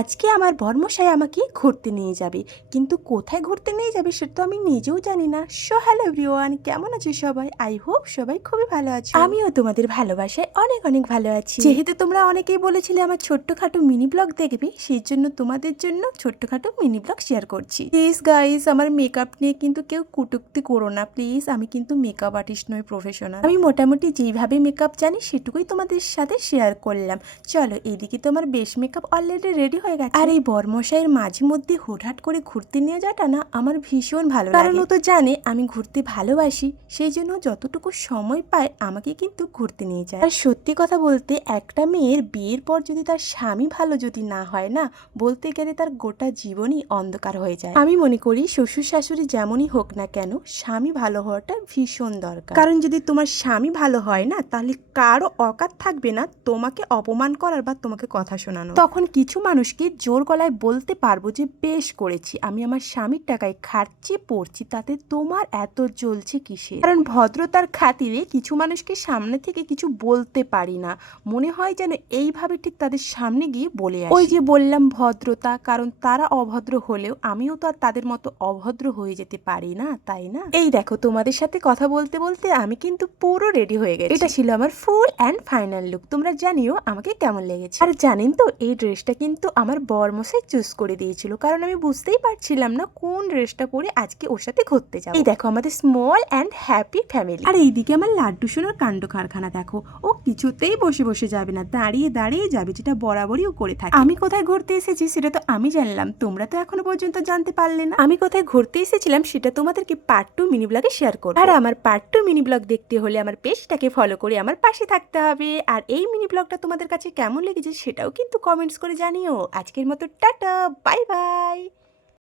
আজকে আমার বর্মশাই আমাকে ঘুরতে নিয়ে যাবে, কিন্তু কোথায় ঘুরতে নিয়ে যাবে সেটা তো আমি নিজেও জানি না। সো হ্যালো এভরিওয়ান, কেমন আছো সবাই? আই হোপ সবাই খুবই ভালো আছো। আমিও তোমাদের ভালোবাসায় অনেক অনেক ভালো আছি। যেহেতু তোমরা অনেকেই বলেছিলে আমার ছোট্টখাটো মিনি ব্লগ দেখবে, সেই জন্য তোমাদের জন্য ছোট্টখাটো মিনি ব্লগ শেয়ার করছি। প্লিজ গাইস, আমার মেকআপ নিয়ে কিন্তু কেউ কটূক্তি করো না প্লিজ। আমি কিন্তু মেকআপ আর্টিস্ট নই, প্রফেশনাল। আমি মোটামুটি যেইভাবে মেকআপ জানি সেটুকুই তোমাদের সাথে শেয়ার করলাম। চলো, এইদিকে তো আমার বেশ মেকআপ অলরেডি রেডি হয়ে গেছে। আর এই বর্মশাইয়ের মাঝে মধ্যে হুটহাট করে ঘুরতে নিয়ে যাওয়াটা না আমার ভীষণ ভালো লাগে। কারণ ও তো জানে আমি ঘুরতে ভালোবাসি, সেই জন্য যতটুকু সময় পায় আমাকে কিন্তু ঘুরতে নিয়ে যায়। আর সত্যি কথা বলতে, একটা মেয়ের বিয়ের পর যদি তার স্বামী ভালো যদি না হয় না, বলতে গেলে তার গোটা জীবনই অন্ধকার হয়ে যায়। আমি মনে করি শ্বশুর শাশুড়ি যেমনই হোক না কেন, স্বামী ভালো হওয়াটা ভীষণ দরকার। কারণ যদি তোমার স্বামী ভালো হয় না, তাহলে কারো অকাত থাকবে না তোমাকে অপমান করার বা তোমাকে কথা শোনানো। তখন কিছু মানুষকে জোর গলায় বলতে পারবো যে বেশ করেছি, আমি আমার স্বামীর টাকায় খাচ্ছি পড়ছি, তাতে তোমার এত জ্বলছে কিসে? কারণ ভদ্রতার খাতিরে কিছু মানুষকে সামনে থেকে কিছু বলতে পারি না, মনে হয় যেন এইভাবে ঠিক তাদের সামনে গিয়ে বলে আসি। ওই যে বললাম ভদ্রতা, কারণ তারা অভদ্র হলেও আমিও তো আর তাদের মতো অভদ্র হয়ে যেতে পারি না, তাই না? এই দেখো, তোমাদের সাথে কথা বলতে বলতে আমি কিন্তু পুরো রেডি হয়ে গেছি। এটা ছিল আমার ফুল অ্যান্ড ফাইনাল লুক। তোমরা জানিও আমাকে কেমন লেগেছে। আর জানেন তো, এই ড্রেসটা কিন্তু আমার বরমশাই চুজ করে দিয়েছিল, কারণ আমি বুঝতেই পারছিলাম না কোন ড্রেসটা পরে আজকে ওর সাথে ঘুরতে যাবো। এই দেখো আমাদের স্মল অ্যান্ড হ্যাপি ফ্যামিলি। আর এইদিকে আমার লাড্ডু সোনার কাণ্ড কারখানা দেখো, ও কিছুতেই বসে বসে যাবে না, দাঁড়িয়ে দাঁড়িয়ে যাবে, যেটা বরাবরই ও করে থাকে। আমি কোথায় ঘুরতে এসেছি সেটা তো আমি জানলাম, তোমরা তো এখনো পর্যন্ত জানতে পারলে না। আমি কোথায় ঘুরতে এসেছিলাম সেটা তোমাদেরকে পার্ট 2 মিনি ব্লগে শেয়ার করব। আর আমার পার্ট 2 মিনি ব্লগ দেখতে হলে আমার পেজটাকে ফলো করে আমার পাশে থাকতে হবে। আর এই মিনি ব্লগটা তোমাদের কাছে কেমন লেগেছে সেটাও কিন্তু কমেন্টস করে জানিও। আজকের মতো টাটা, বাই বাই।